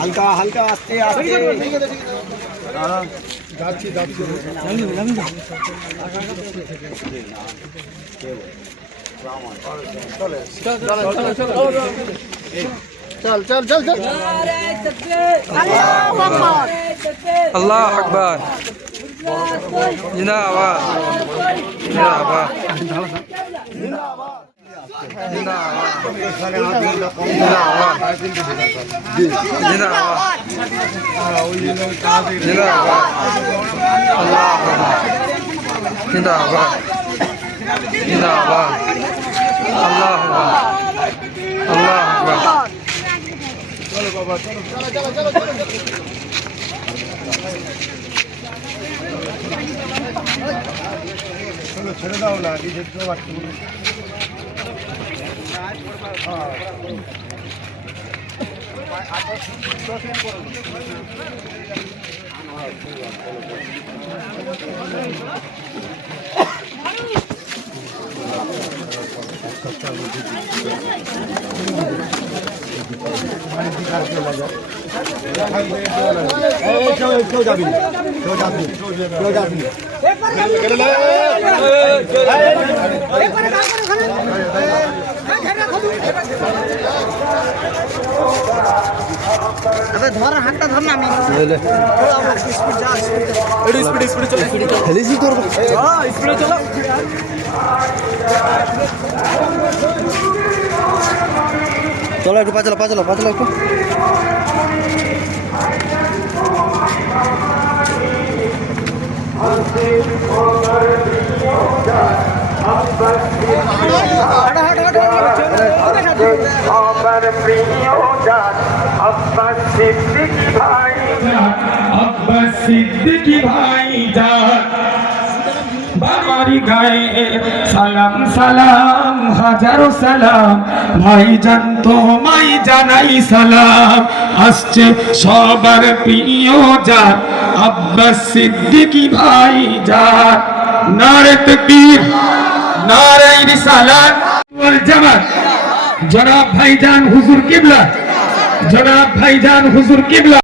हल्का हल्का आस्ते आस्ते। चल चल चल चल। अल्लाह अकबर। जिंदाबाद। जिंदाबाद। জিন্দাবাদ জিন্দাবাদ জিন্দাবাদ আল্লাহ জিন্দাবাদ জিন্দাবাদ আল্লাহ আল্লাহ আকবার চলো ছেড়ে দাও না কি দেখতে পাচ্ছি কেউ যাবি কেউ যাবি কেউ যাবি চলো। একটু পাচালো পাচালো পাচালো একটু। আমার সবার প্রিয় জান আব্বাস সিদ্দিকি ভাই জান নারে তকবীর নারে রিসালাত জনাব ভাইজান হুজুর কিবলা। জনাব ভাইজান হুজুর কিবলা।